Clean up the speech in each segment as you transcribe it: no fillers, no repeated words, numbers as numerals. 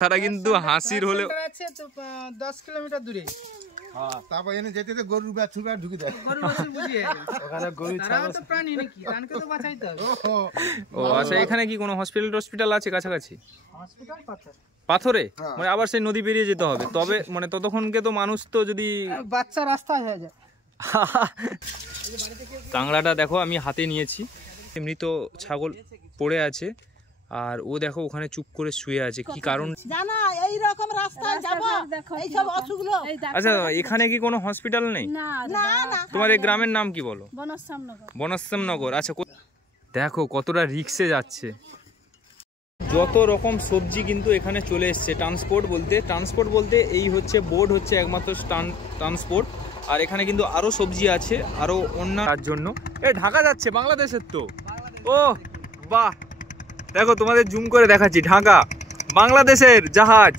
তারা কিন্তু হাসির হলে 10 কিলোমিটার দূরে। তারপর এনে যেতে গরুর বাছুর ঢুকে যায়। গরুর বাছুর বুঝিয়ে ওখানে গরু ছাগল তো প্রাণী নাকি, প্রাণকে তো বাঁচাইতে হবে। ও আচ্ছা, এখানে কি কোনো হসপিটাল আছে কাছাকাছি? হসপিটাল পাথরে, মানে আবার সেই নদী পেরিয়ে যেতে হবে, তবে মানে ততক্ষণকে তো মানুষ তো যদি বাচ্চা রাস্তায় হয়ে যায়। কাংড়াটা দেখো আমি হাতে নিয়েছি, মৃত ছাগল পড়ে আছে, আর ও দেখো ওখানে চুপ করে শুয়ে আছে, কি কারণ জানা এই রকম রাস্তায় যাব এই সব অসুখগুলো। আচ্ছা, এখানে কি কোনো হসপিটাল নেই? না না। তোমার এই গ্রামের নাম কি বলো? বনশ্যাম নগর। আচ্ছা, দেখো কতটা রিক্সে যাচ্ছে। যত রকম সবজি কিন্তু এখানে চলে এসছে। ট্রান্সপোর্ট বলতে এই হচ্ছে বোর্ড হচ্ছে একমাত্র ট্রান্সপোর্ট, আর এখানে কিন্তু আরো সবজি আছে, আরো অন্য তার জন্য। এই ঢাকা যাচ্ছে বাংলাদেশের তো। ও বাহ, দেখো তোমাদের জুম করে দেখাচ্ছি, ঢাকা বাংলাদেশের জাহাজ।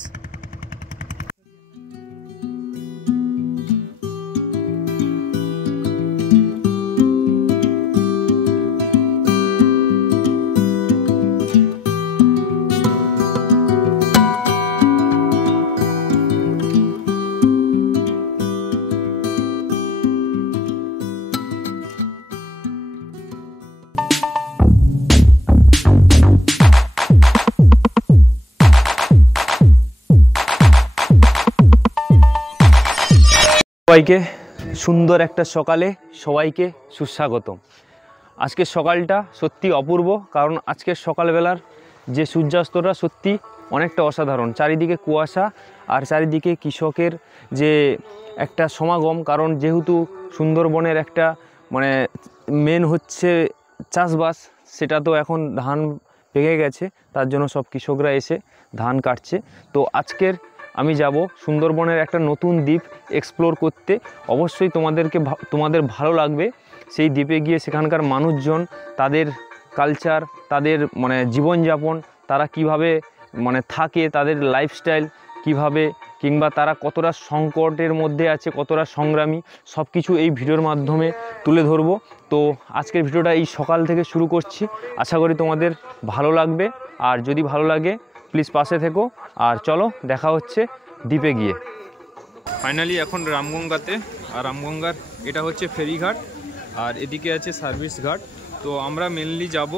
সবাইকে সুন্দর একটা সকালে সবাইকে সুস্বাগতম। আজকের সকালটা সত্যি অপূর্ব, কারণ আজকের সকালবেলার যে সূর্যাস্তটা সত্যি অনেকটা অসাধারণ। চারিদিকে কুয়াশা আর চারিদিকে কৃষকের যে একটা সমাগম, কারণ যেহেতু সুন্দরবনের একটা মানে মেন হচ্ছে চাষবাস, সেটা তো এখন ধান পেকে গেছে, তার জন্য সব কৃষকরা এসে ধান কাটছে। তো আজকের আমি যাব সুন্দরবনের একটা নতুন দ্বীপ এক্সপ্লোর করতে। অবশ্যই তোমাদের ভালো লাগবে। সেই দ্বীপে গিয়ে সেখানকার মানুষজন, তাদের কালচার, তাদের মানে জীবনযাপন, তারা কিভাবে মানে থাকে, তাদের লাইফস্টাইল কিভাবে, কিংবা তারা কতটা সংকটের মধ্যে আছে, কতটা সংগ্রামী, সব কিছু এই ভিডিওর মাধ্যমে তুলে ধরবো। তো আজকের ভিডিওটা এই সকাল থেকে শুরু করছি, আশা করি তোমাদের ভালো লাগবে। আর যদি ভালো লাগে প্লিজ পাশে থেকো, আর চলো দেখা হচ্ছে দ্বীপে গিয়ে। ফাইনালি এখন রামগঙ্গাতে, আর রামগঙ্গার এটা হচ্ছে ফেরিঘাট, আর এদিকে আছে সার্ভিস ঘাট। তো আমরা মেনলি যাব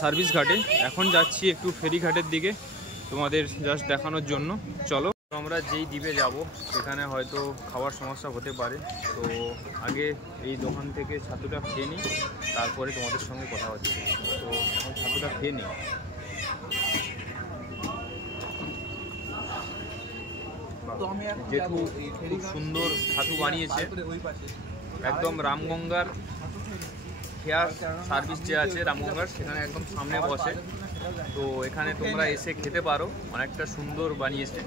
সার্ভিস ঘাটে, এখন যাচ্ছি একটু ফেরিঘাটের দিকে তোমাদের জাস্ট দেখানোর জন্য। চলো, আমরা যেই দ্বীপে যাব সেখানে হয়তো খাওয়ার সমস্যা হতে পারে, তো আগে এই দোকান থেকে ছাতুটা খেয়ে নিই, তারপরে তোমাদের সঙ্গে কথা হচ্ছে। তো এখন ছাতুটা খেয়ে নিই। জেঠু খুব সুন্দর ছাতু বানিয়েছে, একদম রামগঙ্গার খেয়ার সার্ভিস যে আছে রামগঙ্গার, সেখানে একদম সামনে বসে। তো এখানে তোমরা এসে খেতে পারো, অনেকটা সুন্দর বানিয়েছে,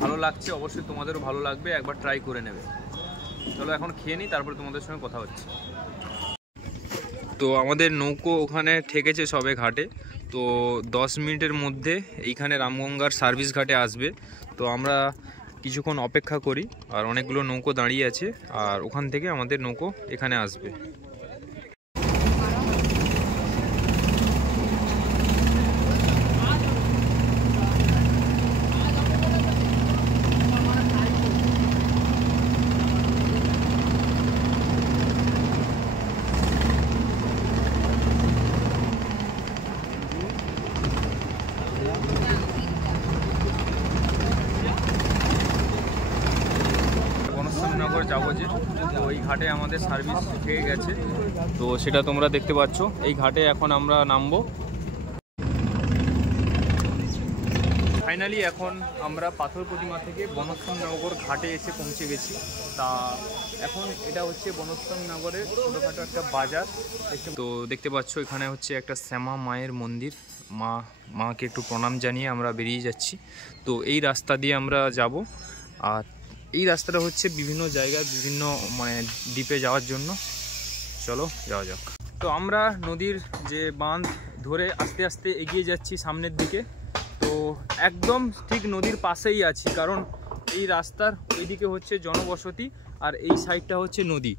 ভালো লাগছে, অবশ্যই তোমাদেরও ভালো লাগবে, একবার ট্রাই করে নেবে। চলো এখন খেয়ে নিই, তারপরে তোমাদের সঙ্গে কথা হচ্ছে। তো আমাদের নৌকো ওখানে ঠেকেছে সবে ঘাটে, তো 10 মিনিটের মধ্যে এইখানে রামগঙ্গার সার্ভিস ঘাটে আসবে। তো আমরা কিছুক্ষণ অপেক্ষা করি, আর অনেকগুলো নৌকো দাঁড়িয়ে আছে, আর ওখান থেকে আমাদের নৌকো এখানে আসবে। যাবো যে, তো এই ঘাটে আমাদের সার্ভিস হয়ে গেছে, তো সেটা তোমরা দেখতে পাচ্ছ। এই ঘাটে এখন আমরা নামবো। ফাইনালি এখন আমরা পাথর প্রতিমা থেকে বনশ্যাম নগর ঘাটে এসে পৌঁছে গেছি। তা এখন এটা হচ্ছে বনশ্যাম নগরের ছোটোখাটো একটা বাজার। তো দেখতে পাচ্ছ এখানে হচ্ছে একটা শ্যামা মায়ের মন্দির, মাকে একটু প্রণাম জানিয়ে আমরা বেরিয়ে যাচ্ছি। তো এই রাস্তা দিয়ে আমরা যাব, আর এই রাস্তাটা হচ্ছে বিভিন্ন জায়গায় বিভিন্ন মানে দ্বীপে যাওয়ার জন্য। চলো যাওয়া যাক। তো আমরা নদীর যে বাঁধ ধরে আস্তে আস্তে এগিয়ে যাচ্ছি সামনের দিকে। তো একদম ঠিক নদীর পাশেই আছি, কারণ এই রাস্তার ওইদিকে হচ্ছে জনবসতি, আর এই সাইডটা হচ্ছে নদী।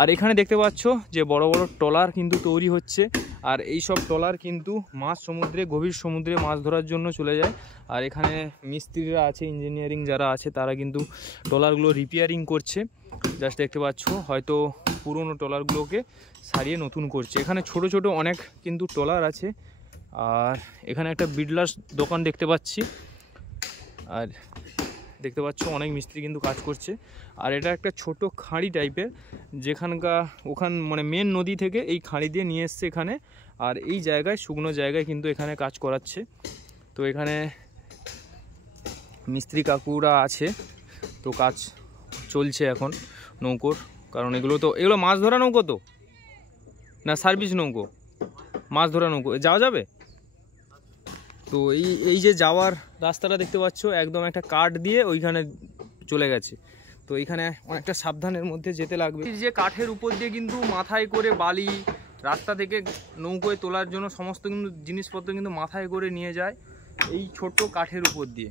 আর এখানে দেখতে পাচ্ছ যে বড় বড় ট্রলার কিন্তু তৈরি হচ্ছে, আর এই সব ট্রলার কিন্তু মাছ সমুদ্রে, গভীর সমুদ্রে মাছ ধরার জন্য চলে যায়। আর এখানে মিস্ত্রিরা আছে, ইঞ্জিনিয়ারিং যারা আছে তারা কিন্তু ট্রলারগুলো রিপেয়ারিং করছে। জাস্ট দেখতে পাচ্ছ, হয়তো পুরনো ট্রলারগুলোকে সারিয়ে নতুন করছে। এখানে ছোট ছোট অনেক কিন্তু ট্রলার আছে। আর এখানে একটা বিডলার্স দোকান দেখতে পাচ্ছি, আর দেখতে পাচ্ছ অনেক মিস্ত্রি কিন্তু কাজ করছে। আর এটা একটা ছোট খাঁড়ি টাইপের, ওখান মানে মেন নদী থেকে এই খাঁড়ি দিয়ে নিয়ে এসছে এখানে। আর এই জায়গায়, শুকনো জায়গায় কিন্তু এখানে কাজ করাচ্ছে। তো এখানে মিস্ত্রি কাকুরা আছে, তো কাজ চলছে এখন নৌকোর। কারণ এগুলো মাছ ধরা নৌকো তো না, সার্ভিস নৌকো, মাছ ধরা নৌকো, যাওয়া যাবে। তো এই যে যাওয়ার রাস্তাটা দেখতে পাচ্ছ, একদম একটা কাঠ দিয়ে ওইখানে চলে গেছে। তো এইখানে অনেকটা সাবধানের মধ্যে যেতে লাগবে। এই যে কাঠের উপর দিয়ে কিন্তু মাথায় করে বালি রাস্তা থেকে নৌকোয় তোলার জন্য সমস্ত কিন্তু জিনিসপত্র কিন্তু মাথায় করে নিয়ে যায় এই ছোট কাঠের উপর দিয়ে।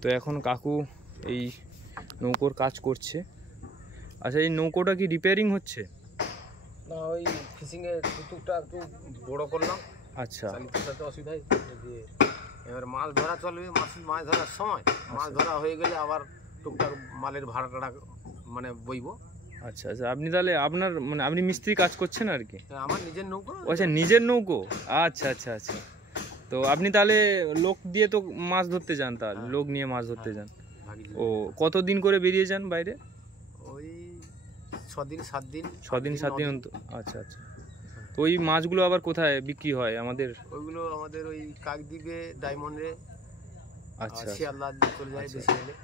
তো এখন কাকু এই নৌকোর কাজ করছে। আচ্ছা, এই নৌকোটা কি রিপেয়ারিং হচ্ছে? না, ওই ফিশিংয়ে টুকটা একটু বড় করলাম। আচ্ছা, সাথে অসুবিধা দিয়ে এবার মাছ ধরা চলবে। মাছ ধরার সময় মাছ ধরা হয়ে গেলে আবার টুকটাক মালের ভাড়া টাড়া মানে বইব। আচ্ছা আচ্ছা, আপনি তাহলে আপনি মিস্ত্রি কাজ করছেন আর কি? আমার নিজের নৌকো। আচ্ছা, নিজের নৌকো। আচ্ছা আচ্ছা আচ্ছা। তো আপনি তাহলে লোক দিয়ে তো মাছ ধরতে যান, তাহলে লোক নিয়ে মাছ ধরতে যান। ও, কতদিন করে বেরিয়ে যান বাইরে? ওই 6 দিন 7 দিন। 6 দিন 7 দিন। আচ্ছা আচ্ছা। তো ওই মাছগুলো আবার কোথায় বিক্রি হয়? ওইগুলো আমাদের ওই কাকদ্বীপে, ডায়মন্ডে, আচ্ছা শিয়ালদা চলে যায় দেশে এলে।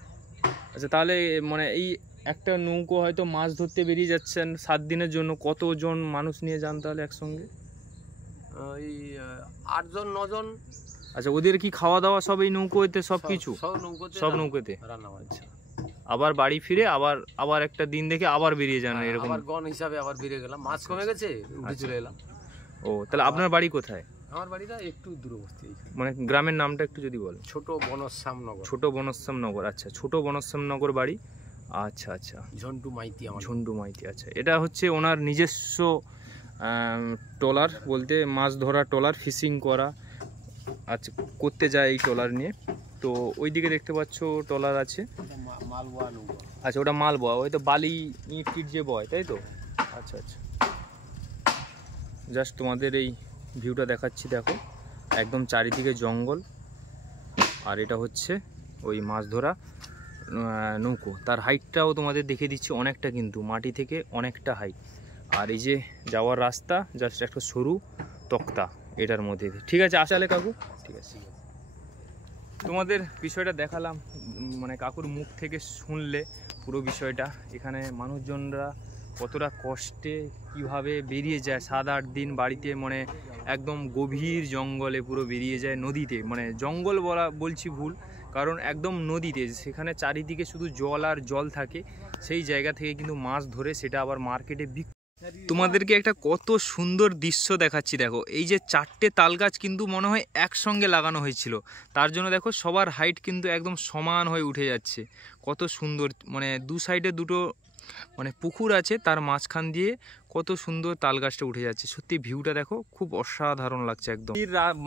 আচ্ছা, তাহলে মানে এই একটা নৌকো হয়তো মাছ ধরতে বেরিয়ে যাচ্ছেন 7 দিনের জন্য, কতজন মানুষ নিয়ে যান তাহলে একসঙ্গে? ওই 8 জন 9 জন। আচ্ছা, ওদের কি খাওয়া দাওয়া সব এই নৌকোতে? সব কিছু সব নৌকোতে রান্না হয়। আচ্ছা, আবার বাড়ি ফিরে আবার একটা দিন দেখে আবার বেরিয়ে যান এরকম? আবার গন হিসাবে আবার বেরিয়ে গেলাম, মাছ কমে গেছে, উঠে চলে এলাম। ও, তাহলে আপনার বাড়ি কোথায়? আমার বাড়িটা একটু দূরবর্তী, মানে গ্রামের নামটা একটু যদি বলেন। ছোট বনশ্যামনগর। ছোট বনশ্যামনগর। আচ্ছা, ছোট বনশ্যামনগর বাড়ি। আচ্ছা আচ্ছা, ঝন্টু মাইতি। আমার ঝন্টু মাইতি। আচ্ছা, এটা হচ্ছে ওনার নিজস্ব ট্রলার, বলতে মাছ ধরা ট্রলার, ফিশিং করা আচ্ছা করতে যায় এই ট্রলার নিয়ে। তো ওইদিকে দেখতে পাচ্ছ ট্রলার আছে। মালবোয়া নৌকা। আচ্ছা, ওটা মালবোয়া, ওই তো বালি ইট ফিট যে বয়, তাই তো? আচ্ছা আচ্ছা। জাস্ট তোমাদের এই ভিউটা দেখাচ্ছি, দেখো একদম চারিদিকে জঙ্গল। আর এটা হচ্ছে ওই মাছ ধরা নৌকো। তার হাইটটাও তোমাদের দেখে দিচ্ছি, অনেকটা কিন্তু মাটি থেকে অনেকটা হাইট। আর এই যে যাওয়ার রাস্তা জাস্ট একটা সরু তক্তা এটার মধ্যে। ঠিক আছে, আসলে কাকু, ঠিক আছে। তোমাদের বিষয়টা দেখালাম, মানে কাকুর মুখ থেকে শুনলে পুরো বিষয়টা। এখানে মানুষজনরা কতটা কষ্টে কিভাবে বেরিয়ে যায় 7-8 দিন বাড়িতে, মানে একদম গভীর জঙ্গলে পুরো বেরিয়ে যায় নদীতে। মানে জঙ্গল বলছি ভুল, কারণ একদম নদীতে, সেখানে চারিদিকে শুধু জল আর জল থাকে। সেই জায়গা থেকে কিন্তু মাছ ধরে সেটা আবার মার্কেটে তোমাদেরকে একটা কত সুন্দর দৃশ্য দেখাচ্ছি। দেখো, এই যে 4টে তাল গাছ কিন্তু মনে হয় একসঙ্গে লাগানো হয়েছিল, তার জন্য দেখো সবার হাইট কিন্তু একদম সমান হয়ে উঠে যাচ্ছে। কত সুন্দর, মানে দু সাইডে দুটো মানে পুকুর আছে, তার মাঝখান দিয়ে কত সুন্দর তাল গাছটা উঠে যাচ্ছে। সত্যি ভিউটা দেখো, খুব অসাধারণ লাগছে একদম।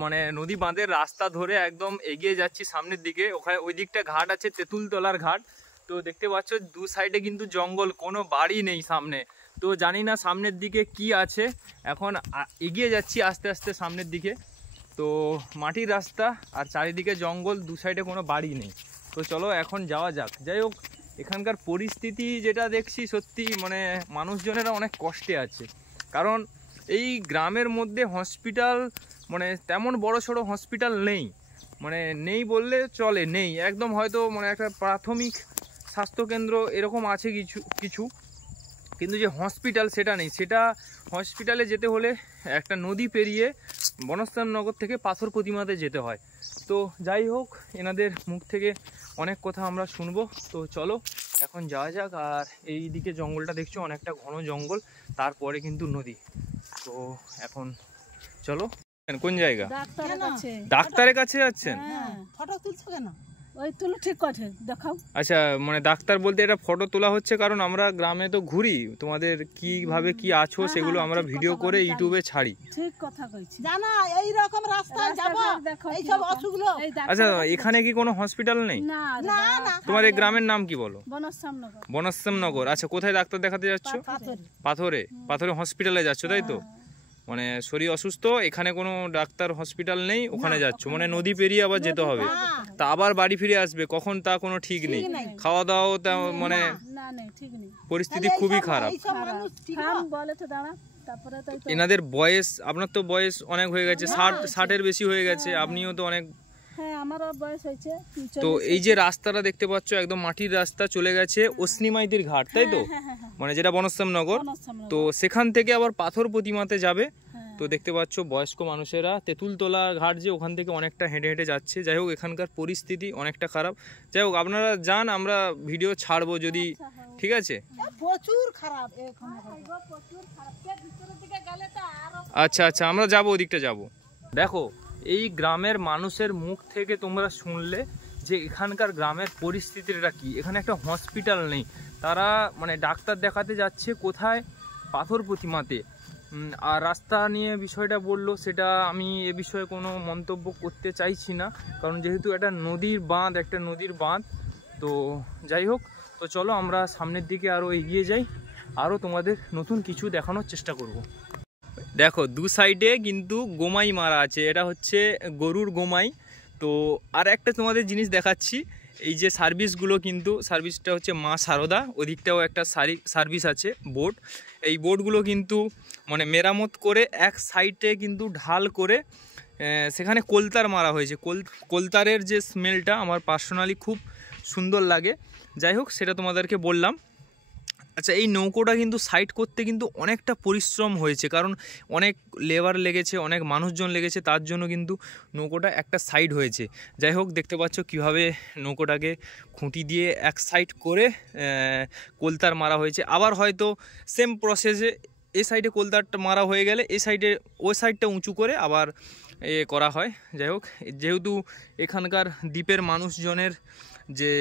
মানে নদী বাঁধের রাস্তা ধরে একদম এগিয়ে যাচ্ছি সামনের দিকে। ওখানে ওই দিকটা ঘাট আছে, তেঁতুলতলার ঘাট। তো দেখতে পাচ্ছ দু সাইডে কিন্তু জঙ্গল, কোনো বাড়ি নেই সামনে। তো জানি না সামনের দিকে কি আছে। এখন এগিয়ে যাচ্ছি আস্তে আস্তে সামনের দিকে। তো মাটির রাস্তা আর চারিদিকে জঙ্গল, দু সাইডে কোনো বাড়ি নেই। তো চলো এখন যাওয়া যাক। যাই হোক, এখানকার পরিস্থিতি যেটা দেখছি, সত্যি মানে মানুষজনেরা অনেক কষ্টে আছে। কারণ এই গ্রামের মধ্যে হসপিটাল, মানে তেমন বড় সড়ো হসপিটাল নেই, মানে নেই বললে চলে, নেই একদম। হয়তো মানে একটা প্রাথমিক স্বাস্থ্যকেন্দ্র এরকম আছে কিছু, কিন্তু যে হসপিটাল সেটা নেই। সেটা হসপিটালে যেতে হলে একটা নদী পেরিয়ে বনশ্যামনগর থেকে পাথর প্রতিমাতে যেতে হয়। তো যাই হোক, এনাদের মুখ থেকে অনেক কথা আমরা শুনবো। তো চলো এখন যাওয়া যাক। আর এই দিকে জঙ্গলটা দেখছো, অনেকটা ঘন জঙ্গল, তারপরে কিন্তু নদী। তো এখন চলো। কোন জায়গা? ডাক্তারের কাছে। ডাক্তারের কাছে যাচ্ছেন? ফটো তুলছো কেন? ওই তুলো ঠিক করে দেখাও। আচ্ছা, মানে ডাক্তার বলতে এটা ফটো তোলা হচ্ছে, কারণ আমরা গ্রামে তো ঘুরি, তোমাদের কিভাবে কি আছো সেগুলো আমরা ভিডিও করে ইউটিউবে ছাড়ি। ঠিক কথা কইছি। জানা এই রকম রাস্তায় যাব এই সব অসুখগুলো। আচ্ছা, এখানে কি কোনো হসপিটাল নেই? না না না তোমার এই গ্রামের নাম কি বলো? বনশ্যামনগর। বনশ্যামনগর। আচ্ছা, কোথায় ডাক্তার দেখাতে যাচ্ছ? পাথরে। পাথরে হসপিটালে যাচ্ছ, তাই তো? মানে শরীর অসুস্থ, এখানে কোনো ডাক্তার হসপিটাল নেই, ওখানে যাচ্ছ, মানে নদী পেরিয়ে আবার যেতে হবে, তা আবার বাড়ি ফিরে আসবে কখন তা কোনো ঠিক নেই, খাওয়া দাওয়াও তা মানে না না ঠিক নেই, পরিস্থিতি খুবই খারাপ। এই সব মানুষ ঠিক থাম বলে তো দাঁড়া, তারপরে তাই তো। এনাদের বয়স, আপনার তো বয়স অনেক হয়ে গেছে, 60-এর বেশি হয়ে গেছে, আপনিও তো অনেক। হ্যাঁ আমারও বয়স হয়েছে। তো এই যে রাস্তাটা দেখতে পাচ্ছ একদম মাটির রাস্তা চলে গেছে অশ্নিমাইতির ঘাট, তাই তো? মানে যেটা বনশ্যামনগর, তো সেখান থেকে আবার পাথর প্রতিমাতে যাবে। তো দেখতে পাচ্ছ বয়স্ক মানুষেরা তেঁতুলতলা ঘাট যে ওখান থেকে অনেকটা হেঁটে হেঁটে যাচ্ছে। যাই হোক, এখানকার পরিস্থিতি অনেকটা খারাপ। যাই হোক, আপনারা যান, আমরা ভিডিও ছাড়বো যদি, ঠিক আছে? প্রচুর খারাপ এখানে। আচ্ছা আচ্ছা, আমরা যাবো, ওদিকটা যাব। দেখো, এই গ্রামের মানুষের মুখ থেকে তোমরা শুনলে যে এখানকার গ্রামের পরিস্থিতিটা কি। এখানে একটা হসপিটাল নেই, তারা মানে ডাক্তার দেখাতে যাচ্ছে কোথায়? পাথর প্রতিমাতে। আর রাস্তা নিয়ে বিষয়টা বললো, সেটা আমি এ বিষয়ে কোনো মন্তব্য করতে চাইছি না, কারণ যেহেতু একটা নদীর বাঁধ, তো যাই হোক, তো চলো আমরা সামনের দিকে আরও এগিয়ে যাই, আরও তোমাদের নতুন কিছু দেখানোর চেষ্টা করব। দেখো, দু সাইডে কিন্তু গোমাই মারা আছে, এটা হচ্ছে গরুর গোমাই। তো আর একটা তোমাদের জিনিস দেখাচ্ছি, এই যে সার্ভিসগুলো, কিন্তু সার্ভিসটা হচ্ছে মা সারদা, ওদিকটাও একটা সার্ভিস আছে বোট। এই বোটগুলো কিন্তু মানে মেরামত করে এক সাইডে কিন্তু ঢাল করে সেখানে কোলতার মারা হয়েছে। কোলতারের যে স্মেলটা আমার পার্সোনালি খুব সুন্দর লাগে। যাই হোক, সেটা তোমাদেরকে বললাম। আচ্ছা, এই নৌকোটা কিন্তু সাইড করতে কিন্তু অনেকটা পরিশ্রম হয়েছে, কারণ অনেক লেবার লেগেছে, অনেক মানুষজন লেগেছে, তার জন্য কিন্তু নৌকোটা একটা সাইড হয়েছে। যাই হোক, দেখতে পাচ্ছ কিভাবে নৌকোটাকে খুঁটি দিয়ে এক সাইড করে কোলতার মারা হয়েছে। আবার হয়তো সেম প্রসেসে এই সাইডে কোলতারটা মারা হয়ে গেলে এই সাইডে ওই সাইডটা উঁচু করে আবার করা হয়। যাই হোক, যেহেতু এখানকার দ্বীপের মানুষজনের যে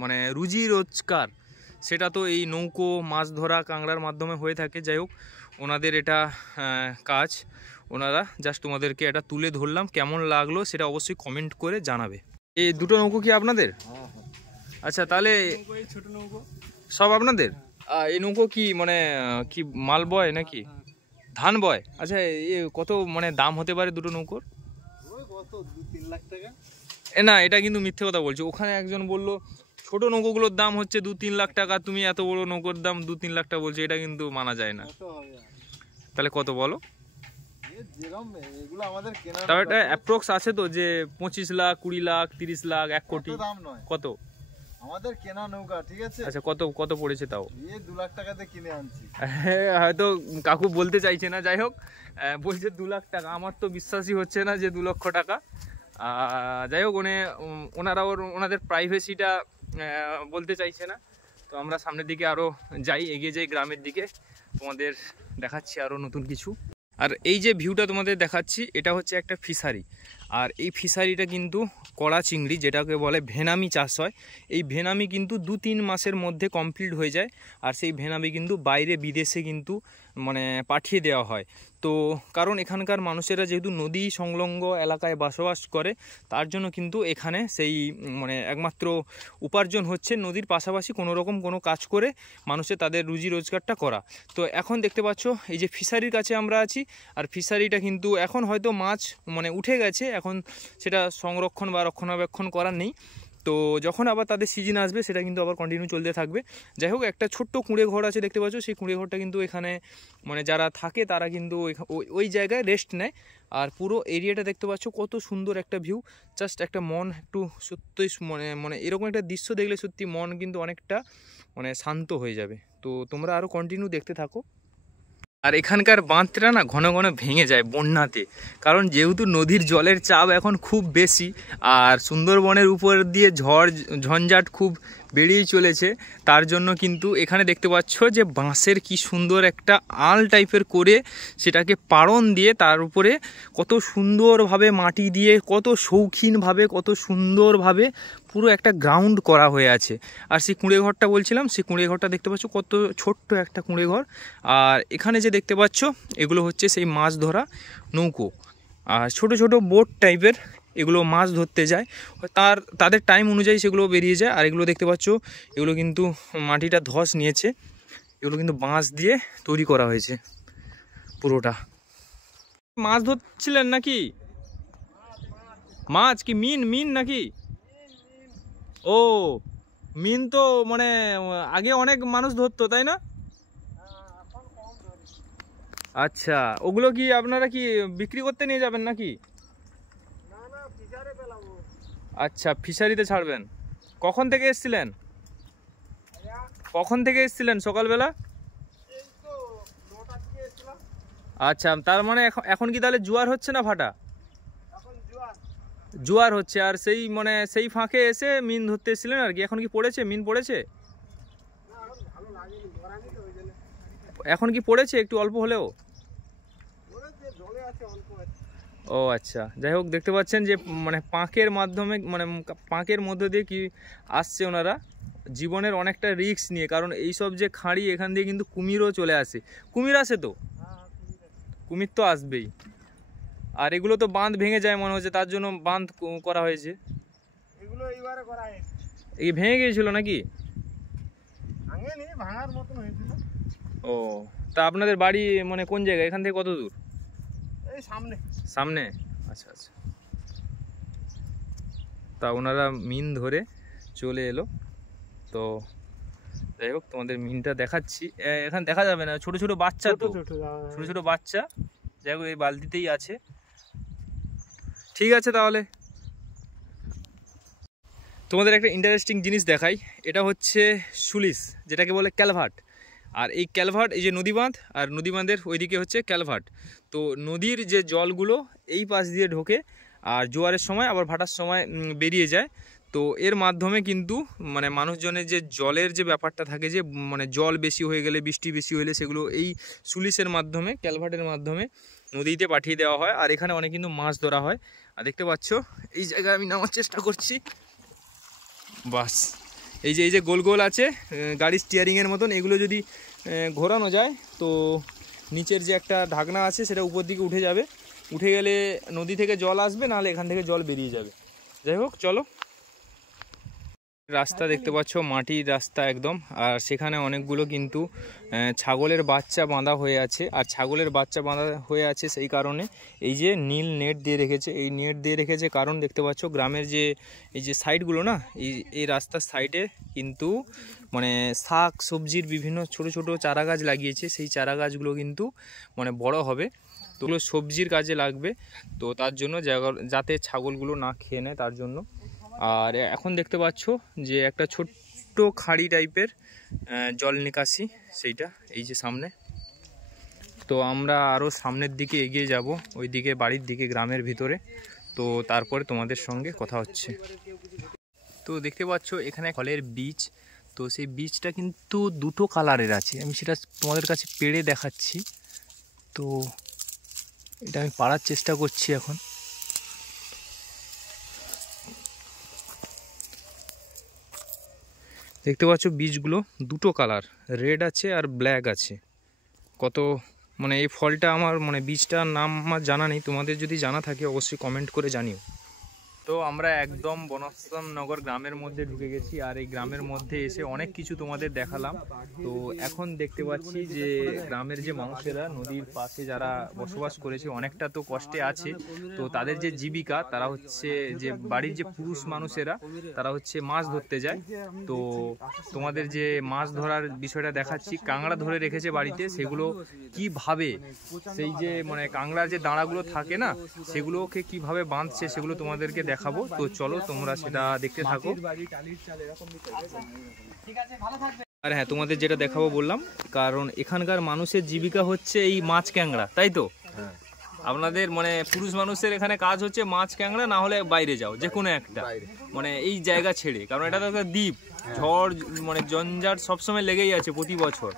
মানে রুজি রোজগার, সেটা তো এই নৌকো মাছ ধরা কাঁকড়ার মাধ্যমে হয়ে থাকে। যাই হোক, ওনাদের এটা কাজ, ওনারা জাস্ট তোমাদেরকে এটা তুলে ধরলাম। কেমন লাগলো সেটা অবশ্যই কমেন্ট করে জানাবে। এই দুটো নৌকো কি আপনাদের? আচ্ছা, তাহলে ছোট নৌকো সব আপনাদের? এই নৌকো কি মানে কি মাল বয় নাকি ধান বয়? আচ্ছা, কত মানে দাম হতে পারে দুটো নৌকোর? কত 2-3 লাখ টাকা। না, এটা কিন্তু মিথ্যে কথা বলছে। ওখানে একজন বললো ছোট নৌকোগুলোর দাম হচ্ছে 2-3 লাখ টাকা, তুমি এত বড় নৌকোর দাম 2-3 লাখ টাকা বলছো, এটা কিন্তু মানা যায় না। তাহলে কত বলো? তাও এটা অ্যাপ্রক্স আছে তো, যে 25 লাখ, 20 লাখ, 30 লাখ, 1 কোটি? কত আমাদের কেনা নৌকা, ঠিক আছে? আচ্ছা, কত পড়েছে তাও? 2 লাখ টাকাতে কিনে আনছি। হয়তো কাকু বলতে চাইছে না। যাই হোক, বলছে 2 লাখ টাকা। আমার তো বিশ্বাসই হচ্ছে না যে 2 লক্ষ টাকা। যাই হোক, ওনারা ওনাদের প্রাইভেসিটা বলতে চাইছে না। তো আমরা সামনের দিকে আরও এগিয়ে যাই গ্রামের দিকে, তোমাদের দেখাচ্ছি আরও নতুন কিছু। আর এই যে ভিউটা তোমাদের দেখাচ্ছি, এটা হচ্ছে একটা ফিশারি। আর এই ফিশারিটা কিন্তু কড়া চিংড়ি, যেটাকে বলে ভেনামি চাষ হয়। এই ভেনামি কিন্তু 2-3 মাসের মধ্যে কমপ্লিট হয়ে যায়, আর সেই ভেনামি কিন্তু বাইরে বিদেশে কিন্তু মানে পাঠিয়ে দেওয়া হয়। তো কারণ এখানকার মানুষেরা যেহেতু নদী সংলগ্ন এলাকায় বসবাস করে, তার জন্য কিন্তু এখানে সেই মানে একমাত্র উপার্জন হচ্ছে নদীর পাশাপাশি কোনো কাজ করে মানুষের তাদের রুজি রোজগারটা করা। তো এখন দেখতে পাচ্ছ এই যে ফিশারির কাছে আমরা আছি, আর ফিশারিটা কিন্তু এখন হয়তো মাছ মানে উঠে গেছে, এখন সেটা সংরক্ষণ বা রক্ষণাবেক্ষণ করার নেই। তো যখন আবার তাদের সিজন আসবে, সেটা কিন্তু আবার কন্টিনিউ চলতে থাকবে। যাই হোক, একটা ছোট্ট কুঁড়ে ঘর আছে দেখতে পাচ্ছ, সেই কুঁড়ে ঘরটা কিন্তু এখানে মানে যারা থাকে তারা কিন্তু ওই জায়গায় রেস্ট নেয়। আর পুরো এরিয়াটা দেখতে পাচ্ছ কত সুন্দর একটা ভিউ, জাস্ট একটা মন একটু সত্যই মানে এরকম একটা দৃশ্য দেখলে সত্যি মন কিন্তু অনেকটা মানে শান্ত হয়ে যাবে। তো তোমরা আরও কন্টিনিউ দেখতে থাকো। আর এখানকার বাঁধটা না ঘন ঘন ভেঙে যায় বন্যাতে, কারণ যেহেতু নদীর জলের চাপ এখন খুব বেশি, আর সুন্দরবনের উপর দিয়ে ঝঞ্ঝাট খুব বেরিয়েই চলেছে। তার জন্য কিন্তু এখানে দেখতে পাচ্ছ যে বাঁশের কি সুন্দর একটা আল টাইপের করে সেটাকে পাড়ন দিয়ে তার উপরে কত সুন্দরভাবে মাটি দিয়ে কত শৌখিনভাবে কত সুন্দরভাবে পুরো একটা গ্রাউন্ড করা হয়ে আছে। আর সেই কুঁড়ে ঘরটা বলছিলাম, সেই কুঁড়ে ঘরটা দেখতে পাচ্ছ কত ছোট্ট একটা কুঁড়ে ঘর। আর এখানে যে দেখতে পাচ্ছ এগুলো হচ্ছে সেই মাছ ধরা নৌকো আর ছোট ছোট বোট টাইপের, এগুলো মাছ ধরতে যায়, তাদের টাইম অনুযায়ী সেগুলো বেরিয়ে যায়। আর এগুলো দেখতে পাচ্ছ এগুলো কিন্তু মাটিটা ধস নিয়েছে, এগুলো কিন্তু বাঁশ দিয়ে তৈরি করা হয়েছে পুরোটা। মাছ ধরছিলেন নাকি? মাছ কি মিন নাকি? ও মিন তো মানে আগে অনেক মানুষ ধরতো তাই না? আচ্ছা, ওগুলো কি আপনারা কি বিক্রি করতে নিয়ে যাবেন নাকি? আচ্ছা, ফিশারিতে ছাড়বেন। কখন থেকে এসেছিলেন? সকালবেলা? আচ্ছা, তার মানে এখন কি তাহলে জোয়ার হচ্ছে না ভাটা? জোয়ার হচ্ছে। আর সেই মানে সেই ফাঁকে এসে মিন ধরতে এসেছিলেন আর কি। এখন কি পড়েছে, মিন পড়েছে? এখন কি পড়েছে একটু অল্প হলেও? ও আচ্ছা, যাই হোক দেখতে পাচ্ছেন যে মানে পাঁকের মাধ্যমে মানে পাঁকের মধ্য দিয়ে কি আসছে ওনারা জীবনের অনেকটা রিস্ক নিয়ে। কারণ এইসব যে খাঁড়ি এখান দিয়ে কিন্তু কুমিরও চলে আসে। কুমির আসে তো? কুমির তো আসবেই। আর এগুলো তো বাঁধ ভেঙে যায় মনে হচ্ছে, তার জন্য বাঁধ করা হয়েছে। এগুলো এইবারে করা হয়েছে। এই ভেঙে গিয়েছিল নাকি? ভাঙেনি, ভাঙার মতন হয়েছিল। ও, তা আপনাদের বাড়ি মানে কোন জায়গায়, এখান থেকে কত দূর? এই সামনে। আচ্ছা আচ্ছা। তা ওনারা মিন ধরে চলে এলো। তো যাই হোক তোমাদের মিনটা দেখাচ্ছি। এখানে দেখা যাবে না, ছোট ছোট বাচ্চা, তো ছোট ছোট বাচ্চা। যাই হোক এই বালতিতেই আছে। ঠিক আছে, তাহলে তোমাদের একটা ইন্টারেস্টিং জিনিস দেখাই। এটা হচ্ছে সুলিস, যেটাকে বলে ক্যালভার্ট। আর এই ক্যালভার্ট, এই যে নদী বাঁধ, আর নদী বাঁধের ওইদিকে হচ্ছে ক্যালভার্ট। তো নদীর যে জলগুলো এই পাশ দিয়ে ঢোকে আর জোয়ারের সময় আবার ভাটার সময় বেরিয়ে যায়। তো এর মাধ্যমে কিন্তু মানে মানুষজনের যে জলের যে ব্যাপারটা থাকে, যে মানে জল বেশি হয়ে গেলে, বৃষ্টি বেশি হলে সেগুলো এই সুলিসের মাধ্যমে, ক্যালভার্টের মাধ্যমে নদীতে পাঠিয়ে দেওয়া হয়। আর এখানে অনেক কিন্তু মাছ ধরা হয়। আর দেখতে পাচ্ছ এই জায়গায় আমি নামার চেষ্টা করছি। বাস, এই যে গোল গোল আছে গাড়ির স্টিয়ারিংয়ের মতন, এগুলো যদি ঘোরানো যায় তো নিচের যে একটা ঢাকনা আছে সেটা উপর দিকে উঠে যাবে। উঠে গেলে নদী থেকে জল আসবে, নাহলে এখান থেকে জল বেরিয়ে যাবে। যাই হোক চলো। রাস্তা দেখতে পাচ্ছ, মাটির রাস্তা একদম। আর সেখানে অনেকগুলো কিন্তু ছাগলের বাচ্চা বাঁধা হয়ে আছে। আর ছাগলের বাচ্চা বাঁধা হয়ে আছে সেই কারণে এই যে নীল নেট দিয়ে রেখেছে। এই নেট দিয়ে রেখেছে কারণ দেখতে পাচ্ছ গ্রামের যে এই যে সাইডগুলো না, এই রাস্তার সাইডে কিন্তু মানে শাক সবজির বিভিন্ন ছোট ছোট চারা গাছ লাগিয়েছে। সেই চারা গাছগুলো কিন্তু মানে বড় হবে, তো ওগুলো সবজির কাজে লাগবে। তো তার জন্য যাতে ছাগলগুলো না খেয়ে নেয় তার জন্য। আর এখন দেখতে পাচ্ছ যে একটা ছোট্ট খাড়ি টাইপের জল নিকাশি, সেইটা এই যে সামনে। তো আমরা আরও সামনের দিকে এগিয়ে যাব, ওই দিকে বাড়ির দিকে, গ্রামের ভিতরে। তো তারপরে তোমাদের সঙ্গে কথা হচ্ছে। তো দেখতে পাচ্ছ এখানে ফলের বীজ। তো সেই বীজটা কিন্তু দুটো কালারের আছে, আমি সেটা তোমাদের কাছে পেড়ে দেখাচ্ছি। তো এটা আমি পাড়ার চেষ্টা করছি এখন। দেখতে পাচ্ছ বীজগুলো দুটো কালার, রেড আছে আর ব্ল্যাক আছে। কত মানে এই ফলটা আমার মানে বীজটার নাম আমার জানা নেই, তোমাদের যদি জানা থাকে অবশ্যই কমেন্ট করে জানিও। তো আমরা একদম বনশ্রম নগর গ্রামের মধ্যে ঢুকে গেছি। আর এই গ্রামের মধ্যে এসে অনেক কিছু তোমাদের দেখালাম। তো এখন দেখতে পাচ্ছি যে গ্রামের যে মানুষেরা নদীর পাশে যারা বসবাস করেছে অনেকটা তো কষ্টে আছে। তো তাদের যে জীবিকা, তারা হচ্ছে যে বাড়ির যে পুরুষ মানুষেরা তারা হচ্ছে মাছ ধরতে যায়। তো তোমাদের যে মাছ ধরার বিষয়টা দেখাচ্ছি, কাঁকড়া ধরে রেখেছে বাড়িতে, সেগুলো কিভাবে সেই যে মানে কাঁকড়ার যে দাঁড়াগুলো থাকে না, সেগুলোকে কিভাবে বাঁধছে সেগুলো তোমাদেরকে দেখাবো। তো চলো তোমরা সেটা দেখতে থাকো। আর হ্যাঁ, তোমাদের যেটা দেখাবো বললাম, কারণ এখানকার মানুষের জীবিকা হচ্ছে এই মাছ ক্যাংড়া, তাই তো? আপনাদের মানে পুরুষ মানুষের এখানে কাজ হচ্ছে মাছ ক্যাংড়া, না হলে বাইরে যাও যে কোনো একটা, মানে এই জায়গা ছেড়ে, কারণ এটা তো একটা দ্বীপ, ঝড় মানে জঞ্জাট সবসময় লেগেই আছে প্রতি বছর।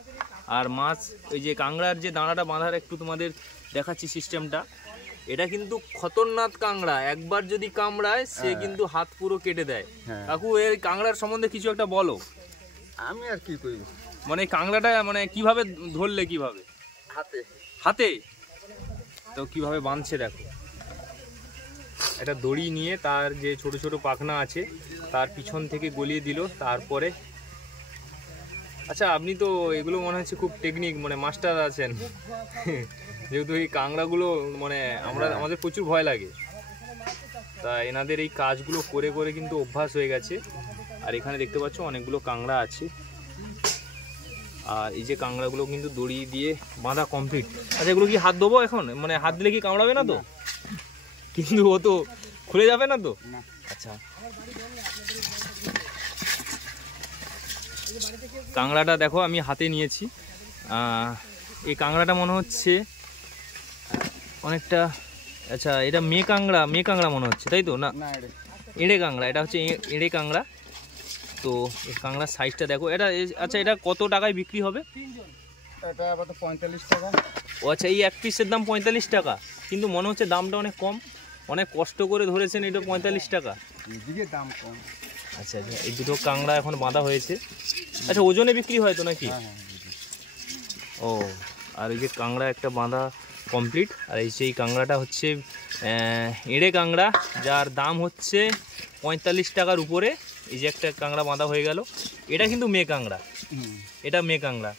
আর মাছ ওই যে কাংড়ার যে দাঁড়াটা বাঁধার একটু তোমাদের দেখাচ্ছি সিস্টেমটা, এটা কিন্তু খতরনাক কাংড়া, একবার যদি কামড়ায় সে কিন্তু হাত পুরো কেটে দেয়। কাকু এই কাংড়ার সম্বন্ধে কিছু একটা বলো। আমি আর কি করি, মানে কাংড়াটা মানে কিভাবে ধরলে, কিভাবে? হাতে হাতে। তো কিভাবে বাঁধছে দেখো, একটা দড়ি নিয়ে তার যে ছোট ছোট পাখনা আছে তার পিছন থেকে গলিয়ে দিল, তারপরে আচ্ছা আপনি তো এগুলো মনে হচ্ছে খুব টেকনিক, মানে মাস্টার আছেন যেহেতু এই কাংড়াগুলো মানে আমাদের প্রচুর ভয় লাগে, তা এনাদের এই কাজগুলো করে করে কিন্তু অভ্যাস হয়ে গেছে। আর এখানে দেখতে পাচ্ছ অনেকগুলো কাংড়া আছে, আর এই যে কাংড়াগুলো কিন্তু দড়ি দিয়ে বাঁধা কমপ্লিট। আচ্ছা এগুলো কি হাত দেবো এখন, মানে হাত দিলে কি কামড়াবে না তো? কিন্তু ও তো খুলে যাবে না তো? আচ্ছা কাংড়াটা দেখো আমি হাতে নিয়েছি, এই কাংড়াটা মনে হচ্ছে অনেকটা, আচ্ছা এটা মেয়ে কাংড়া মনে হচ্ছে, তাই তো? না এঁড়ে কাংড়া, এটা হচ্ছে এঁড়ে কাংড়া। তো এই কাংড়ার সাইজটা দেখো, এটা আচ্ছা এটা কত টাকায় বিক্রি হবে? এটা আপাতত 45 টাকা। ও আচ্ছা এই এক পিসের দাম 45 টাকা, কিন্তু মনে হচ্ছে দামটা অনেক কম, অনেক কষ্ট করে ধরেছেন, এটা 45 টাকা। এদিকে দাম কম। আচ্ছা আচ্ছা এই দুটো কাংড়া এখন বাঁধা হয়েছে। আচ্ছা ওজনে বিক্রি হয় তো নাকি? ও আর এই যে কাংড়া একটা বাঁধা কমপ্লিট, আর এই সেই কাংড়াটা হচ্ছে এঁড়ে কাংড়া, যার দাম হচ্ছে 45 টাকার উপরে। এই যে একটা কাংড়া বাঁধা হয়ে গেল, এটা কিন্তু মেয়ে কাংড়া, এটা মেয়ে কাংড়া।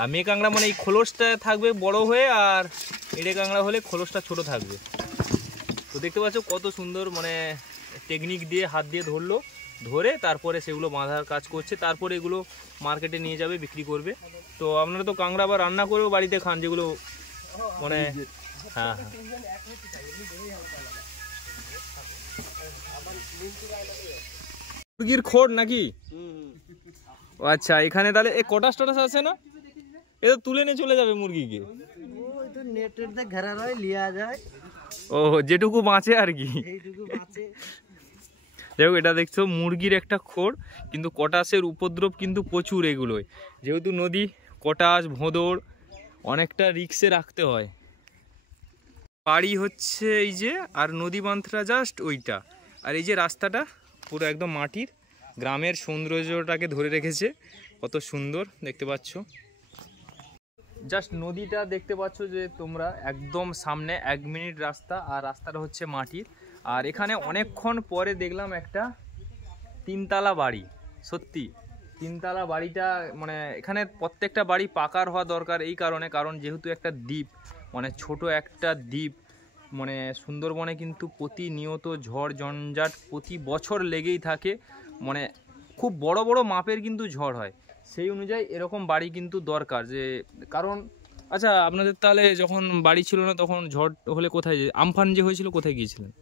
আর মেয়ে কাংড়া মানে এই খোলসটা থাকবে বড় হয়ে, আর এঁড়ে কাংড়া হলে খোলসটা ছোট থাকবে। তো দেখতে পাচ্ছ কত সুন্দর মানে টেকনিক দিয়ে হাত দিয়ে ধরলো, ধরে তারপরে সেগুলো বাঁধার কাজ করছে, তারপরে এগুলো মার্কেটে নিয়ে যাবে, বিক্রি করবে। তো আপনারা তো কাংড়া আবার রান্না করেও বাড়িতে খান, যেগুলো মানে হ্যাঁ হ্যাঁ মুরগির খোড় নাকি? ও আচ্ছা এখানে তাহলে এই কটাস টটাস আছে না, এ তো তুলে নিয়ে চলে যাবে মুরগিকে। ওই তো নেটের দে ঘেরা রয় লিয়া যায়, ও যেটুকু বাঁচে আর কি। এইটুকু বাঁচে। দেখো এটা দেখছো মুরগির একটা খোড়, কিন্তু কটাসের উপদ্রব কিন্তু প্রচুর এগুলোয়, যেহেতু নদী, কটাস ভোঁদড় অনেকটা রিক্সে রাখতে হয়। বাড়ি হচ্ছে এই যে, আর নদী বাঁধটা জাস্ট ওইটা, আর এই যে রাস্তাটা পুরো একদম মাটির, গ্রামের সৌন্দর্যটাকে ধরে রেখেছে, কত সুন্দর দেখতে পাচ্ছ। জাস্ট নদীটা দেখতে পাচ্ছ যে তোমরা একদম সামনে 1 মিনিট রাস্তা, আর রাস্তাটা হচ্ছে মাটির। আর এখানে অনেকক্ষণ পরে দেখলাম একটা 3তলা বাড়ি, সত্যি 3তলা বাড়িটা মানে এখানে প্রত্যেকটা বাড়ি পাকার হওয়া দরকার, এই কারণে কারণ যেহেতু একটা দ্বীপ, মানে ছোট একটা দ্বীপ, মানে সুন্দরবনে কিন্তু প্রতিনিয়ত ঝড় ঝঞ্ঝাট প্রতি বছর লেগেই থাকে, মানে খুব বড় বড় মাপের কিন্তু ঝড় হয়, সেই অনুযায়ী এরকম বাড়ি কিন্তু দরকার। যে কারণ আচ্ছা আপনাদের তাহলে যখন বাড়ি ছিল না তখন ঝড় হলে কোথায়, আমফান যে হয়েছিল কোথায় গিয়েছিলেন?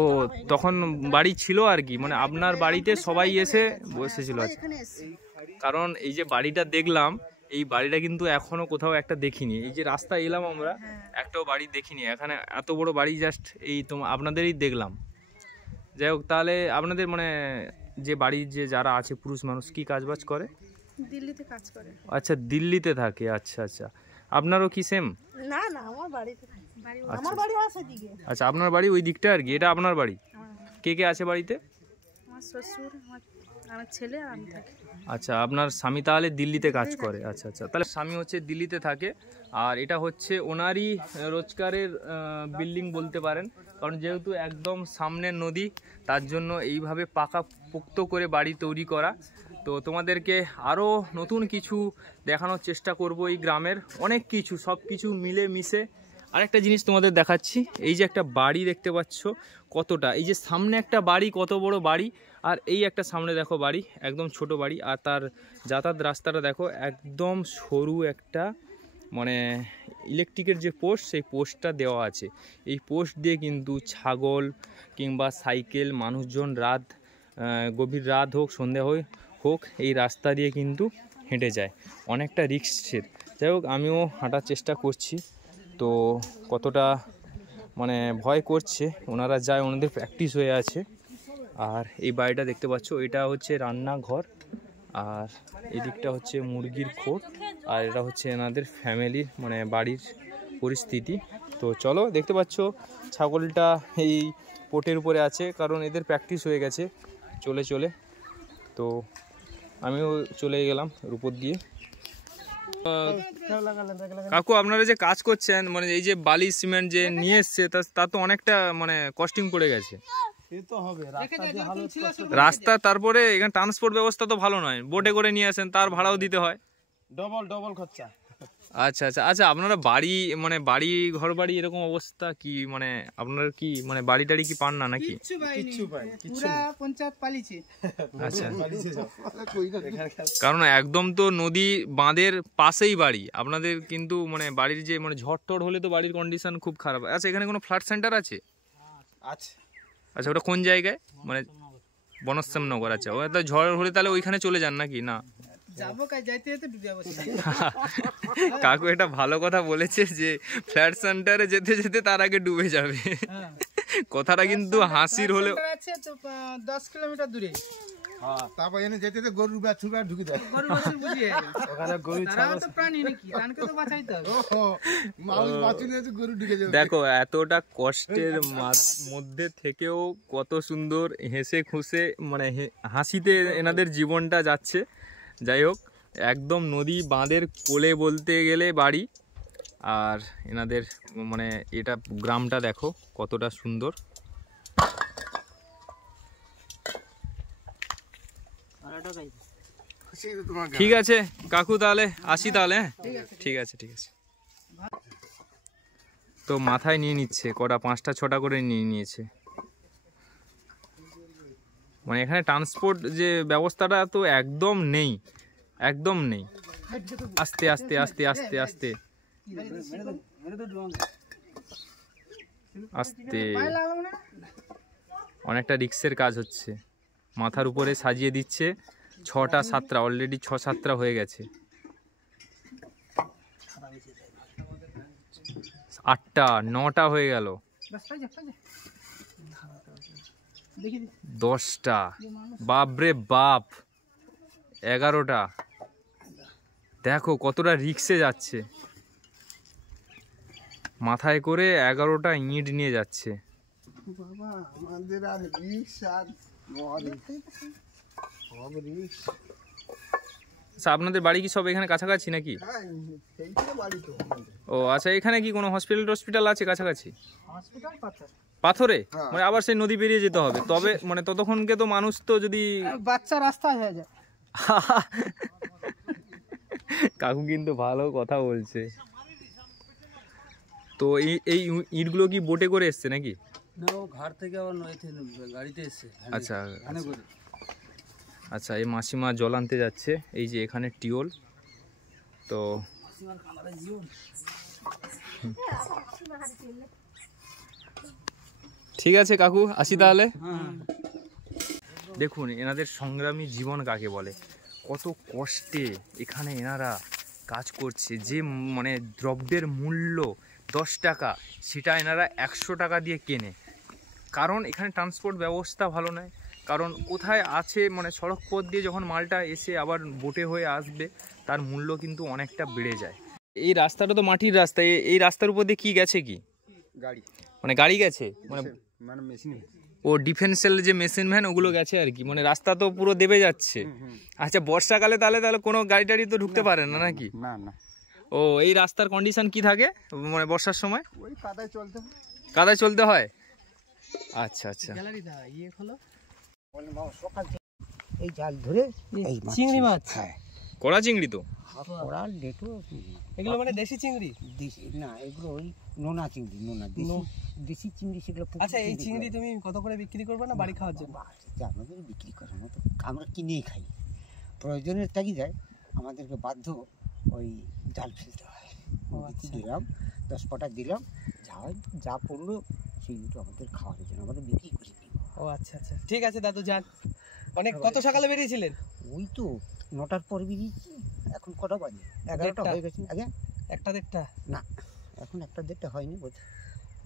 ও তখন বাড়ি ছিল আর কি, মানে আপনার বাড়িতে সবাই এসে বসেছিল। আচ্ছা কারণ এই যে বাড়িটা দেখলাম, এই বাড়িটা কিন্তু এখনো কোথাও একটা দেখিনি, এই যে রাস্তা এলাম আমরা একটাও বাড়ি দেখিনি, এখানে এত বড় বাড়ি জাস্ট এই আপনাদেরই দেখলাম। যাই হোক তাহলে আপনাদের মানে যে বাড়ির যে যারা আছে পুরুষ মানুষ কি কাজবাজ করে? দিল্লিতে কাজ করে। আচ্ছা দিল্লিতে থাকে, আচ্ছা আচ্ছা আপনারও কি সেম? না না আমার বাড়িতে আমার বাড়ি আছে দিকে। আচ্ছা আপনার বাড়ি ওই দিকটা আর কি, এটা আপনার বাড়ি। কে কে আছে বাড়িতে? আমার শ্বশুর, আমার ছেলে আর আমি থাকি। আচ্ছা আপনার স্বামী তাহলে দিল্লিতে কাজ করে, আচ্ছা আচ্ছা তাহলে স্বামী হচ্ছে দিল্লিতে থাকে, আর এটা হচ্ছে ওনারই রোজগারের বিল্ডিং বলতে পারেন, কারণ যেহেতু একদম সামনের নদী, তার জন্য এইভাবে পাকা পোক্ত করে বাড়ি তৈরি করা। তো তোমাদেরকে আরও নতুন কিছু দেখানোর চেষ্টা করব, এই গ্রামের অনেক কিছু, সব কিছু মিলে মিশে। আরেকটা জিনিস তোমাদের দেখাচ্ছি, এই যে একটা বাড়ি দেখতে পাচ্ছ কতটা, এই যে সামনে একটা বাড়ি, কত বড় বাড়ি, আর এই একটা সামনে দেখো বাড়ি, একদম ছোট বাড়ি, আর তার যাতায়াত রাস্তাটা দেখো একদম সরু একটা, মানে ইলেকট্রিকের যে পোস্ট, সেই পোস্টটা দেওয়া আছে। এই পোস্ট দিয়ে কিন্তু ছাগল কিংবা সাইকেল, মানুষজন রাত গভীর রাত হোক সন্ধ্যা হোক এই রাস্তা দিয়ে কিন্তু হেঁটে যায়, অনেকটা রিস্কের। যাই হোক আমিও হাঁটার চেষ্টা করছি, তো কতটা মানে ভয় করছে, ওনারা যায় ওনাদের প্র্যাকটিস হয়ে আছে। আর এই বাড়িটা দেখতে পাচ্ছ, এটা হচ্ছে রান্নাঘর, আর এদিকটা হচ্ছে মুরগির খোট, আর এটা হচ্ছে এনাদের ফ্যামিলির মানে বাড়ির পরিস্থিতি। তো চলো, দেখতে পাচ্ছ ছাগলটা এই পোটের উপরে আছে, কারণ এদের প্র্যাকটিস হয়ে গেছে চলে চলে। তো আমিও চলে গেলাম উপর দিয়ে। কাকু আপনারা যে কাজ করছেন, মানে এই যে বালি সিমেন্ট যে নিয়ে এসছে, তা তো অনেকটা মানে কস্টিং পড়ে গেছে। রাস্তা, তারপরে এখানে ট্রান্সপোর্ট ব্যবস্থা তো ভালো নয়, বোটে করে নিয়ে আসেন, তার ভাড়াও দিতে হয়, ডবল খরচা। আচ্ছা আচ্ছা আচ্ছা, আপনারা বাড়ি মানে বাড়ি ঘর বাড়ি এরকম অবস্থা কি, মানে আপনার কি মানে বাড়ি টাড়ি কি পান না নাকি? পঞ্চায়েত পালিছে। আচ্ছা, কারণ একদম তো নদী বাঁধের পাশেই বাড়ি আপনাদের, কিন্তু মানে বাড়ির যে মানে ঝড় টড় হলে তো বাড়ির কন্ডিশন খুব খারাপ। আচ্ছা, এখানে কোনো ফ্লাড সেন্টার আছে? আচ্ছা, ওটা কোন জায়গায়? মানে বনশ্যামনগর। আচ্ছা, ওটা ঝড় হলে তাহলে ওইখানে চলে যান নাকি? না, কাকু এটা ভালো কথা বলেছে যে ফ্ল্যাট সেন্টারে যেতে যেতে তার আগে ডুবে যাবে, কথাটা কিন্তু হাসির হলেও 10 কিলোমিটার দূরে। তারপর এনে যেতে যেতে গরুর বাছুর ঢুকে দেয়। গরু ঢুকে যাবে। দেখো এতটা কষ্টের মধ্যে থেকেও কত সুন্দর হেসে খুশে মানে হাসিতে এনাদের জীবনটা যাচ্ছে। যাই হোক, একদম নদী বাঁধের কোলে বলতে গেলে বাড়ি, আর এনাদের মানে এটা গ্রামটা দেখো কতটা সুন্দর। ঠিক আছে কাকু, তাহলে আসি তাহলে। ঠিক আছে ঠিক আছে। তো মাথায় নিয়ে নিচ্ছে কটা, 5টা 6টা করে নিয়ে নিয়েছে। মানে এখানে ট্রান্সপোর্ট যে ব্যবস্থাটা তো একদম নেই, একদম নেই। আস্তে আস্তে আস্তে আস্তে আস্তে আস্তে, অনেকটা রিক্সের কাজ হচ্ছে। মাথার উপরে সাজিয়ে দিচ্ছে 6টা 7টা, অলরেডি 6-7টা হয়ে গেছে। 8টা 9টা হয়ে গেল, 10টা, বাপরে বাপ, 11টা। দেখো কতটা রিক্সে যাচ্ছে, মাথায় করে 11টা ইট নিয়ে যাচ্ছে। বাবা আমাদের আর রিক্স আর সব রিক্স। আচ্ছা, আপনাদের বাড়ি কি সব এখানে কাছাকাছি নাকি? হ্যাঁ, সেইখানে বাড়ি তো। ও আচ্ছা, এখানে কি কোনো হসপিটাল আছে কাছাকাছি? পাথরে? মানে আবার সেই নদী পেরিয়ে যেতে হবে, তবে মানে ততক্ষণকে তো মানুষ তো যদি বাচ্চা রাস্তা হয়ে যায়। কাকু কিন্তু ভালো কথা বলছে। তো এই ইটগুলো কি বোটে করে এসছে নাকি? না, ও ঘাট থেকে আবার নদীতে গাড়িতে এসছে। আচ্ছা আচ্ছা, এই মাসিমা জল আনতে যাচ্ছে, এই যে এখানে টিউল। তো ঠিক আছে কাকু, আসি তাহলে। দেখুন এনাদের সংগ্রামী জীবন কাকে বলে, কত কষ্টে এখানে এনারা কাজ করছে। যে মানে দ্রব্যের মূল্য 10 টাকা, সেটা এনারা 100 টাকা দিয়ে কেনে, কারণ এখানে ট্রান্সপোর্ট ব্যবস্থা ভালো নয়। কারণ কোথায় আছে মানে সড়ক পথ দিয়ে যখন মালটা এসে আবার বোটে হয়ে আসবে, তার মূল্য কিন্তু অনেকটা বেড়ে যায়। এই রাস্তাটা তো মাটির রাস্তা, এই রাস্তার উপর দিয়ে কি গেছে, কি গাড়ি মানে গাড়ি গেছে, মানে মানে মেশিন ও ডিফেন্সের যে মেশিন ভ্যান ওগুলো গেছে আর কি, মানে রাস্তা তো পুরো দেবে যাচ্ছে। আচ্ছা, বর্ষাকালে তাহলে কোনো গাড়ি টাড়ি তো ঢুকতে পারে না নাকি? না না। ও এই রাস্তার কন্ডিশন কি থাকে মানে বর্ষার সময়? ওই কাদায় চলতে হয়। কাদায় চলতে হয়। আচ্ছা আচ্ছা, এই জাল ধরে এই চিংড়ি মাছ। হ্যাঁ, কড়া চিংড়ি তো। ওরা লেটো। এগুলো মানে দেশি চিংড়ি? দেশি না, এগুলো ওই নোনা চিংড়ি, নোনা দেশি চিংড়ি সেগুলো। আচ্ছা, এই চিংড়ি তুমি কত করে বিক্রি করবে না বাড়ি খাওয়ার জন্য? আমাদের বিক্রি করার মতো, আমরা কিনেই খাই। প্রয়োজনের তাগিদায় আমাদেরকে বাধ্য ওই জাল ফেলতে হয়। দিলাম 10 পটা দিলাম, যা পড়লো সেইগুলো আমাদের খাওয়ার জন্য আমাদের বিক্রি করে নিব। ও আচ্ছা আচ্ছা, ঠিক আছে দাদু যান। কত সকালে বেরিয়েছিলেন? ওই তো 9টার পর বেরিয়েছি, এখন কটা বাজে? 11টা হয়ে গেছে। আগে 1টা না, এখন 1টা হয়নি, বোধ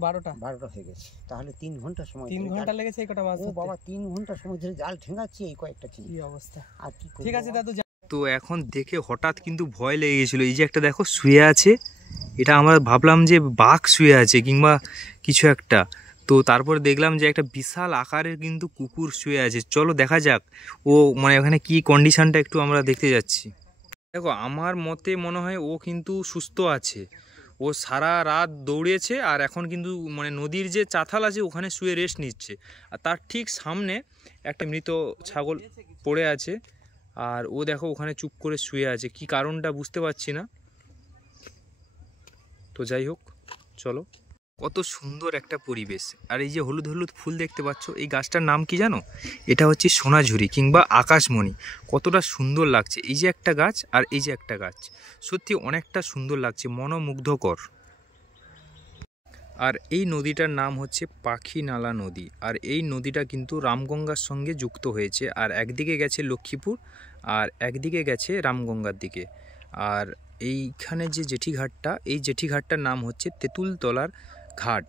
12টা হয়ে গেছে। তাহলে 3 ঘন্টা সময় 3 ধরে ঘন্টা জাল- লেগেছে এই কটা মাছ ও ধরতে? বাবা, 3 ঘন্টা সময় ধরে জাল ঠেঙাচ্ছি এই কয়েকটা ছিল। কি অবস্থা। আর কি করবো ঠিক আছে বাবা? দাদু, তো এখন দেখে হঠাৎ কিন্তু ভয় লেগে গেছিলো। এই যে একটা দেখো শুয়ে আছে, এটা আমরা ভাবলাম যে বাঘ শুয়ে আছে কিংবা কিছু একটা, তো তারপরে দেখলাম যে একটা বিশাল আকারের কিন্তু কুকুর শুয়ে আছে। চলো দেখা যাক ও মানে ওখানে কি কন্ডিশনটা একটু আমরা দেখতে যাচ্ছি। দেখো আমার মতে মনে হয় ও কিন্তু সুস্থ আছে, ও সারা রাত দৌড়েছে আর এখন কিন্তু মানে নদীর যে চাতাল আছে ওখানে শুয়ে রেস্ট নিচ্ছে। আর তার ঠিক সামনে একটা মৃত ছাগল পড়ে আছে, আর ও দেখো ওখানে চুপ করে শুয়ে আছে, কি কারণটা বুঝতে পারছি না। তো যাই হোক, চলো। কত সুন্দর একটা পরিবেশ, আর এই যে হলুদ হলুদ ফুল দেখতে পাচ্ছ, এই গাছটার নাম কি জানো? এটা হচ্ছে সোনাঝুরি কিংবা আকাশমণি। কতটা সুন্দর লাগছে, এই যে একটা গাছ আর এই যে একটা গাছ, সত্যি অনেকটা সুন্দর লাগছে, মনোমুগ্ধকর। আর এই নদীটার নাম হচ্ছে পাখিনালা নদী, আর এই নদীটা কিন্তু রামগঙ্গার সঙ্গে যুক্ত হয়েছে। আর একদিকে গেছে লক্ষ্মীপুর আর একদিকে গেছে রামগঙ্গার দিকে। আর এইখানে যে জেঠিঘাটটা, এই জেঠিঘাটটার নাম হচ্ছে তেঁতুলতলার ঘাট।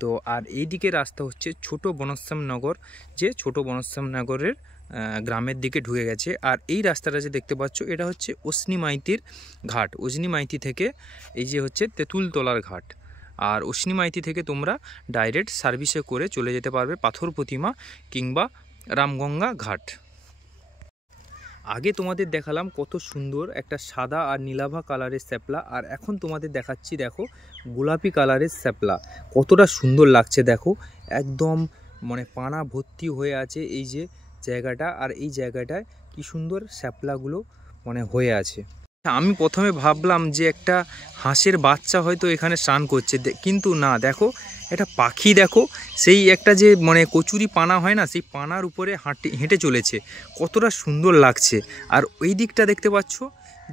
তো আর এই দিকে রাস্তা হচ্ছে ছোট বনশ্যামনগর, যে ছোট বনশ্যামনগরের গ্রামের দিকে ঢুকে গেছে। আর এই রাস্তাটা যে দেখতে পাচ্ছ, এটা হচ্ছে অশ্নি মাইতির ঘাট। অশ্নি মাইতি থেকে এই যে হচ্ছে তেঁতুলতলার ঘাট। আর অশ্নি মাইতি থেকে তোমরা ডাইরেক্ট সার্ভিসে করে চলে যেতে পারবে পাথর প্রতিমা কিংবা রামগঙ্গা ঘাট। আগে তোমাদের দেখালাম কত সুন্দর একটা সাদা আর নীলাভা কালারের শ্যাপলা, আর এখন তোমাদের দেখাচ্ছি দেখো গোলাপি কালারের শ্যাপলা। কতটা সুন্দর লাগছে দেখো, একদম মানে পানা ভর্তি হয়ে আছে এই যে জায়গাটা, আর এই জায়গাটায় কি সুন্দর শ্যাপলাগুলো মানে হয়ে আছে। আমি প্রথমে ভাবলাম যে একটা হাঁসের বাচ্চা হয়তো এখানে স্নান করছে, কিন্তু না, দেখো একটা পাখি, দেখো সেই একটা যে মানে কচুরি পানা হয় না, সেই পানার উপরে হেঁটে চলেছে, কতটা সুন্দর লাগছে। আর ওই দিকটা দেখতে পাচ্ছ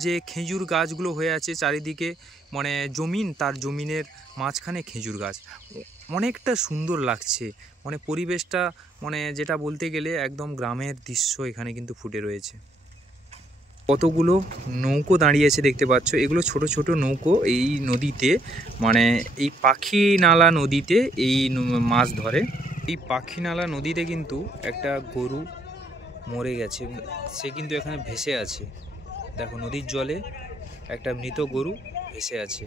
যে খেজুর গাছগুলো হয়ে আছে চারিদিকে, মানে জমিন, তার জমিনের মাঝখানে খেজুর গাছ, অনেকটা সুন্দর লাগছে। মানে পরিবেশটা মানে যেটা বলতে গেলে একদম গ্রামের দৃশ্য এখানে কিন্তু ফুটে রয়েছে। কতগুলো নৌকো দাঁড়িয়েছে দেখতে পাচ্ছ, এগুলো ছোট ছোট নৌকো এই নদীতে, মানে এই পাখিনালা নদীতে এই মাছ ধরে। এই পাখিনালা নদীতে কিন্তু একটা গরু মরে গেছে, সে কিন্তু এখানে ভেসে আছে। দেখো নদীর জলে একটা মৃত গরু ভেসে আছে।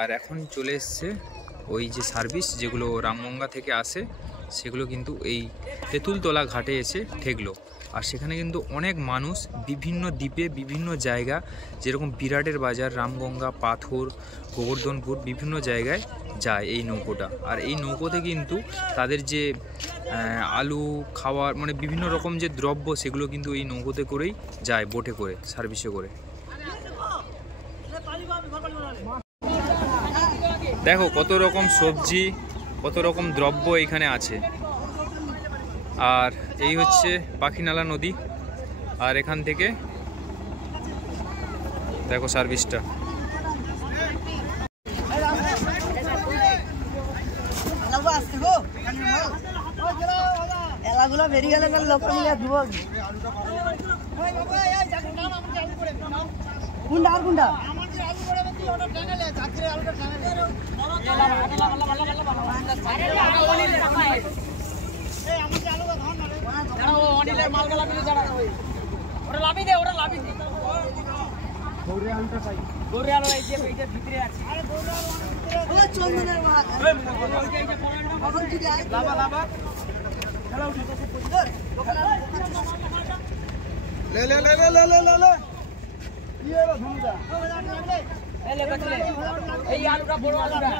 আর এখন চলে এসছে ওই যে সার্ভিস যেগুলো রামগঙ্গা থেকে আসে, সেগুলো কিন্তু এই তেঁতুলতলা ঘাটে এসে ঠেকলো। আর সেখানে কিন্তু অনেক মানুষ বিভিন্ন দ্বীপে বিভিন্ন জায়গা, যেরকম বিরাটের বাজার, রামগঙ্গা, পাথর, গোবর্ধনপুর, বিভিন্ন জায়গায় যায় এই নৌকোটা। আর এই নৌকোতে কিন্তু তাদের যে আলু খাওয়ার মানে বিভিন্ন রকম যে দ্রব্য, সেগুলো কিন্তু এই নৌকোতে করেই যায়, বোটে করে, সার্ভিসে করে। দেখো কত রকম সবজি, কত রকম দ্রব্য এখানে আছে। আর এই হচ্ছে পাখিনালা নদী, আর এখান থেকে দেখো সার্ভিসটা। এলাগুলো বেরিয়ে গেলে লোক কুন্ডা আর কুন্ডা চন্দনের এই আলুটা বড় আলুটা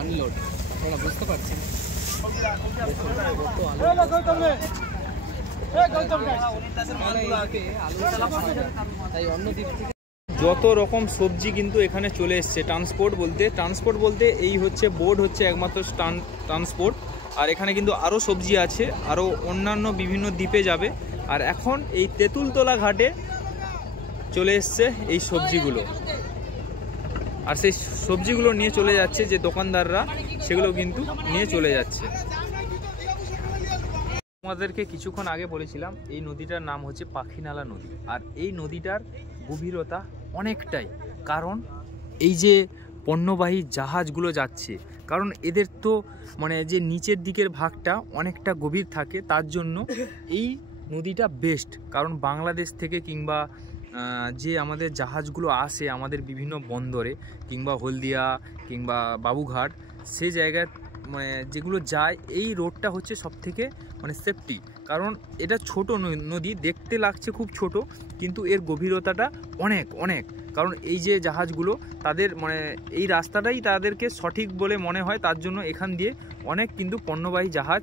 আনলোড, আপনারা বুঝতে পারছেন। যত রকম সবজি কিন্তু এখানে চলে এসছে। ট্রান্সপোর্ট বলতে এই হচ্ছে বোট হচ্ছে একমাত্র ট্রান্সপোর্ট। আর এখানে কিন্তু আরও সবজি আছে, আরও অন্যান্য বিভিন্ন দ্বীপে যাবে। আর এখন এই তেঁতুলতলা ঘাটে চলে এসছে এই সবজিগুলো, আর সেই সবজিগুলো নিয়ে চলে যাচ্ছে যে দোকানদাররা, সেগুলো কিন্তু নিয়ে চলে যাচ্ছে। আমাদেরকে কিছুক্ষণ আগে বলেছিলাম এই নদীটার নাম হচ্ছে পাখিনালা নদী, আর এই নদীটার গভীরতা অনেকটাই, কারণ এই যে পণ্যবাহী জাহাজগুলো যাচ্ছে, কারণ এদের তো মানে যে নিচের দিকের ভাগটা অনেকটা গভীর থাকে, তার জন্য এই নদীটা বেস্ট। কারণ বাংলাদেশ থেকে কিংবা যে আমাদের জাহাজগুলো আসে আমাদের বিভিন্ন বন্দরে কিংবা হলদিয়া কিংবা বাবুঘাট, সে জায়গায় মানে যেগুলো যায়, এই রোডটা হচ্ছে সবথেকে মানে সেফটি। কারণ এটা ছোট নদী, দেখতে লাগছে খুব ছোট, কিন্তু এর গভীরতাটা অনেক অনেক। কারণ এই যে জাহাজগুলো তাদের মানে এই রাস্তাটাই তাদেরকে সঠিক বলে মনে হয়, তার জন্য এখান দিয়ে অনেক কিন্তু পণ্যবাহী জাহাজ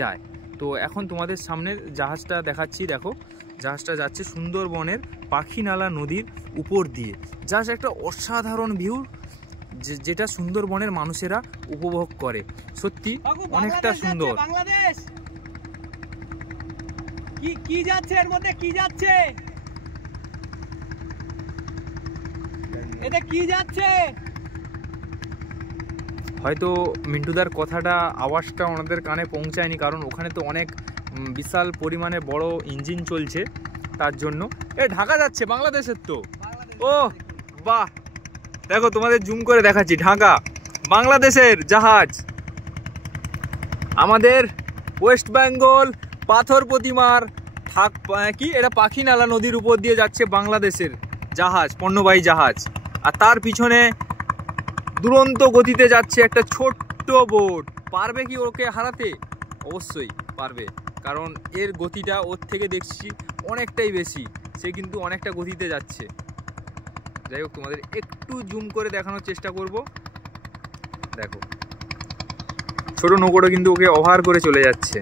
যায়। তো এখন তোমাদের সামনে জাহাজটা দেখাচ্ছি, দেখো জাহাজটা যাচ্ছে সুন্দরবনের পাখিনালা নদীর উপর দিয়ে। জাস্ট একটা অসাধারণ ভিউ, যেটা সুন্দরবনের মানুষেরা উপভোগ করে, সত্যি অনেকটা সুন্দর। বাংলাদেশ কি যাচ্ছে এর মধ্যে, কি যাচ্ছে এতে, কি যাচ্ছে? হয়তো মিন্টুদার কথাটা আওয়াজটা ওনাদের কানে পৌঁছায়নি, কারণ ওখানে তো অনেক বিশাল পরিমাণে বড় ইঞ্জিন চলছে, তার জন্য। ঢাকা যাচ্ছে বাংলাদেশের তো, ও বাহ, দেখো তোমাদের জুম করে দেখাচ্ছি, ঢাকা বাংলাদেশের জাহাজ। আমাদের ওয়েস্ট বেঙ্গল পাথর প্রতিমার কি এটা পাখিনালা নদীর উপর দিয়ে যাচ্ছে বাংলাদেশের জাহাজ, পণ্যবাহী জাহাজ, আর তার পিছনে দুরন্ত গতিতে যাচ্ছে একটা ছোট্ট বোট। পারবে কি ওকে হারাতে? অবশ্যই পারবে, কারণ এর গতিটা ওর থেকে দেখছি অনেকটাই বেশি, সে কিন্তু অনেকটা গতিতে যাচ্ছে। যাই হোক, তোমাদের একটু জুম করে দেখানোর চেষ্টা করব। দেখো ছোট নৌকোটা কিন্তু ওকে ওভার করে চলে যাচ্ছে।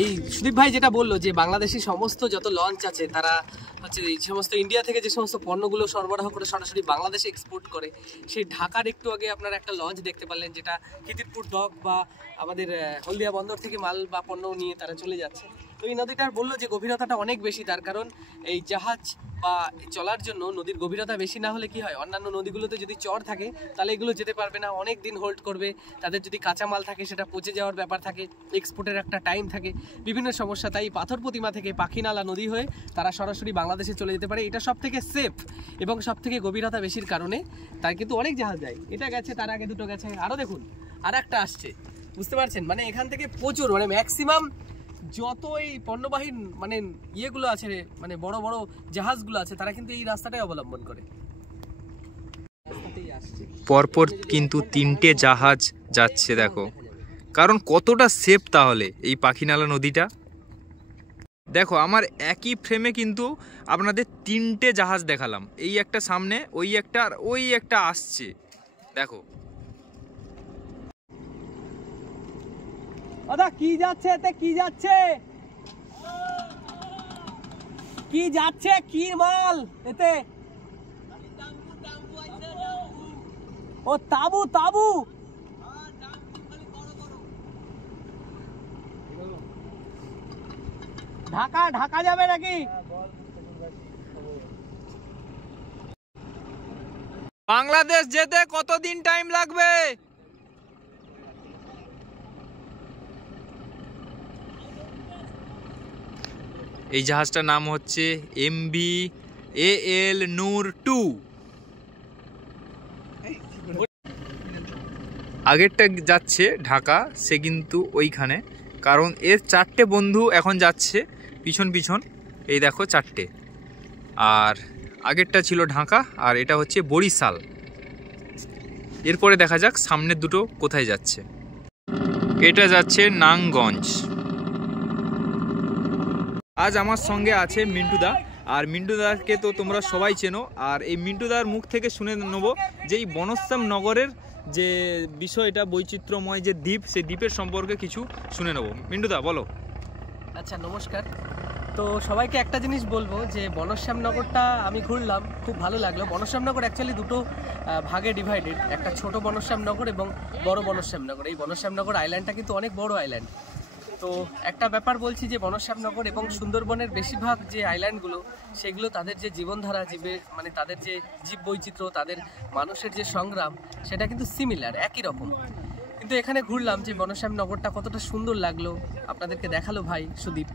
এই সুদীপ ভাই যেটা বললো যে বাংলাদেশি সমস্ত যত লঞ্চ আছে তারা হচ্ছে এই সমস্ত ইন্ডিয়া থেকে যে সমস্ত পণ্যগুলো সরবরাহ করে সরাসরি বাংলাদেশে এক্সপোর্ট করে, সেই ঢাকার একটু আগে আপনারা একটা লঞ্চ দেখতে পারলেন, যেটা খিদিরপুর ডক বা আমাদের হলদিয়া বন্দর থেকে মাল বা পণ্য নিয়ে তারা চলে যাচ্ছে। তো এই নদীটার বললো যে গভীরতাটা অনেক বেশি, তার কারণ এই জাহাজ বা চলার জন্য নদীর গভীরতা বেশি না হলে কি হয়, অন্যান্য নদীগুলোতে যদি চর থাকে তাহলে এগুলো যেতে পারবে না, অনেক দিন হোল্ড করবে, তাদের যদি কাঁচামাল থাকে সেটা পচে যাওয়ার ব্যাপার থাকে, এক্সপোর্টের একটা টাইম থাকে, বিভিন্ন সমস্যা। তাই পাথর প্রতিমা থেকে পাখিনালা নদী হয়ে তারা সরাসরি বাংলাদেশে চলে যেতে পারে। এটা সব থেকে সেফ এবং সব থেকে গভীরতা বেশির কারণে তাই কিন্তু অনেক জাহাজ যায়। এটা গেছে, তার আগে দুটো গেছে, আরও দেখুন আর একটা আসছে, বুঝতে পারছেন? মানে এখান থেকে প্রচুর মানে ম্যাক্সিমাম যত এই পণ্যবাহী মানে ইয়েগুলো আছে, মানে বড় বড় জাহাজগুলো আছে, তারা কিন্তু এই রাস্তাটাই অবলম্বন করে। পরপর কিন্তু 3টে জাহাজ যাচ্ছে, দেখো কারণ কতটা সেফ তাহলে এই পাখিনালা নদীটা। দেখো আমার একই ফ্রেমে কিন্তু আপনাদের 3টে জাহাজ দেখালাম, এই একটা সামনে, ওই একটা আর ওই একটা আসছে, দেখো। দাদা কি যাচ্ছে এতে, কি যাচ্ছে, কি যাচ্ছে, কি মাল এতে? ও তাবু, তাবু ঢাকা, ঢাকা যাবে নাকি? বাংলাদেশ যেতে কতদিন টাইম লাগবে? এই জাহাজটার নাম হচ্ছে MV AL নূর 2। আগেরটা যাচ্ছে ঢাকা, সে কিন্তু ওইখানে, কারণ এর 4টে বন্ধু এখন যাচ্ছে পিছন পিছন, এই দেখো 4টে, আর আগেরটা ছিল ঢাকা, আর এটা হচ্ছে বরিশাল। এরপরে দেখা যাক সামনের দুটো কোথায় যাচ্ছে। এটা যাচ্ছে নারায়ণগঞ্জ। আজ আমার সঙ্গে আছে মিন্টুদা, আর মিন্টুদাকে তো তোমরা সবাই চেনো, আর এই মিন্টুদার মুখ থেকে শুনে নেবো যে এই বনশ্যাম নগরের যে বিষয়টা, বৈচিত্র্যময় যে দ্বীপ, সেই দ্বীপের সম্পর্কে কিছু শুনে নেবো। মিন্টুদা বলো। আচ্ছা, নমস্কার। তো সবাইকে একটা জিনিস বলবো যে বনশ্যামনগরটা আমি ঘুরলাম, খুব ভালো লাগলো। বনশ্যামনগর অ্যাকচুয়ালি দুটো ভাগে ডিভাইডেড, একটা ছোট বনশ্যামনগর এবং বড় বনশ্যামনগর। এই বনশ্যামনগর আইল্যান্ডটা কিন্তু অনেক বড় আইল্যান্ড, তো একটা ব্যাপার বলছি যে বনশ্যামনগর এবং সুন্দরবনের বেশিরভাগ যে আইল্যান্ডগুলো সেগুলো তাদের যে জীবনধারা মানে তাদের যে জীব বৈচিত্র্য, তাদের মানুষের যে সংগ্রাম, সেটা কিন্তু সিমিলার, একই রকম। কিন্তু এখানে ঘুরলাম যে বনশ্যামনগরটা কতটা সুন্দর লাগলো আপনাদেরকে দেখালো ভাই সুদীপ,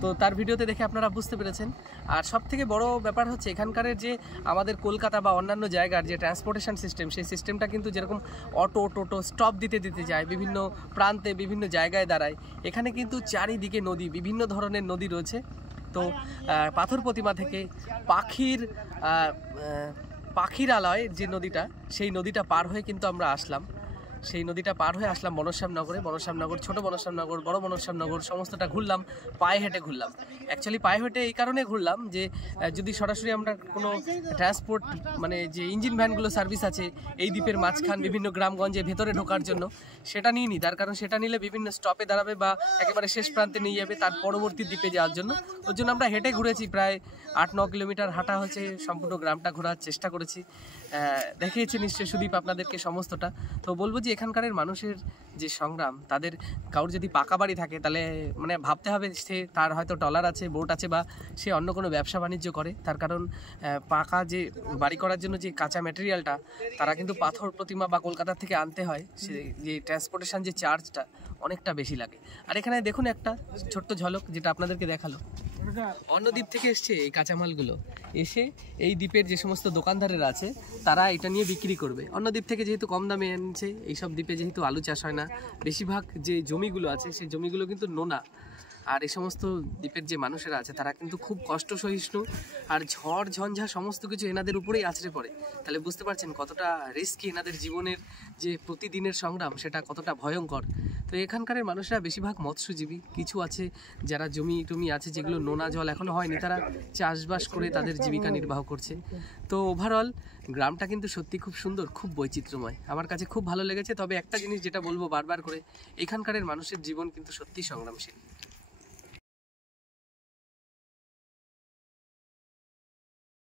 তো তার ভিডিওতে দেখে আপনারা বুঝতে পেরেছেন। আর সব থেকে বড় ব্যাপার হচ্ছে এখানকার যে আমাদের কলকাতা বা অন্যান্য জায়গার যে ট্রান্সপোর্টেশন সিস্টেম, সেই সিস্টেমটা কিন্তু যেরকম অটো টোটো স্টপ দিতে যায়, বিভিন্ন প্রান্তে বিভিন্ন জায়গায় দাঁড়ায়, এখানে কিন্তু চারিদিকে নদী, বিভিন্ন ধরনের নদী রয়েছে। তো পাথর প্রতিমা থেকে পাখিরালয় যে নদীটা, সেই নদীটা পার হয়ে কিন্তু আমরা আসলাম, সেই নদীটা পার হয়ে আসলাম বনশ্যামনগরে। বনশ্যামনগর, ছোট বনশ্যামনগর, বড় বনশ্যামনগর সমস্তটা ঘুরলাম, পায়ে হেঁটে ঘুরলাম। অ্যাকচুয়ালি পায়ে হেঁটে এই কারণে ঘুরলাম যে যদি সরাসরি আমরা কোনো ট্রান্সপোর্ট মানে যে ইঞ্জিন ভ্যানগুলো সার্ভিস আছে এই দ্বীপের মাঝখান বিভিন্ন গ্রামগঞ্জে ভেতরে ঢোকার জন্য, সেটা নিয়ে নিই। তার কারণ সেটা নিলে বিভিন্ন স্টপে দাঁড়াবে বা একেবারে শেষ প্রান্তে নিয়ে যাবে তার পরবর্তী দ্বীপে যাওয়ার জন্য। ওর জন্য আমরা হেঁটে ঘুরেছি, প্রায় 8-9 কিলোমিটার হাঁটা হয়েছে, সম্পূর্ণ গ্রামটা ঘোরার চেষ্টা করেছি। দেখিয়েছি নিশ্চয়ই সুদীপ আপনাদেরকে সমস্তটা। তো বলবো যে এখানকার মানুষের যে সংগ্রাম, তাদের কারোর যদি পাকা বাড়ি থাকে তাহলে মানে ভাবতে হবে সে তার হয়তো ট্রলার আছে, বোট আছে, বা সে অন্য কোনো ব্যবসা বাণিজ্য করে। তার কারণ পাকা যে বাড়ি করার জন্য যে কাঁচা ম্যাটেরিয়ালটা তারা কিন্তু পাথর প্রতিমা বা কলকাতা থেকে আনতে হয়, সে যে ট্রান্সপোর্টেশন যে চার্জটা অনেকটা বেশি লাগে। আর এখানে দেখুন একটা ছোট্ট ঝলক যেটা আপনাদেরকে দেখালো, অন্য দ্বীপ থেকে এসছে এই কাঁচামালগুলো, এসে এই দ্বীপের যে সমস্ত দোকানদারেরা আছে তারা এটা নিয়ে বিক্রি করবে। অন্য দ্বীপ থেকে যেহেতু কম দামে আনছে, এইসব দ্বীপে যেহেতু আলু চাষ হয় না, বেশিরভাগ যে জমিগুলো আছে সেই জমিগুলো কিন্তু নোনা। আর এই সমস্ত দ্বীপের যে মানুষেরা আছে তারা কিন্তু খুব কষ্ট সহিষ্ণু, আর ঝড় ঝঞ্ঝা সমস্ত কিছু এনাদের উপরেই আছড়ে পড়ে। তাহলে বুঝতে পারছেন কতটা রিস্কি এনাদের জীবনের যে প্রতিদিনের সংগ্রাম, সেটা কতটা ভয়ঙ্কর। তো এখানকার মানুষরা বেশিরভাগ মৎস্যজীবী, কিছু আছে যারা জমি টমি আছে যেগুলো নোনা জল এখনও হয়নি, তারা চাষবাস করে তাদের জীবিকা নির্বাহ করছে। তো ওভারঅল গ্রামটা কিন্তু সত্যি খুব সুন্দর, খুব বৈচিত্র্যময়, আমার কাছে খুব ভালো লেগেছে। তবে একটা জিনিস যেটা বলবো বারবার করে, এখানকার মানুষের জীবন কিন্তু সত্যি সংগ্রামশীল।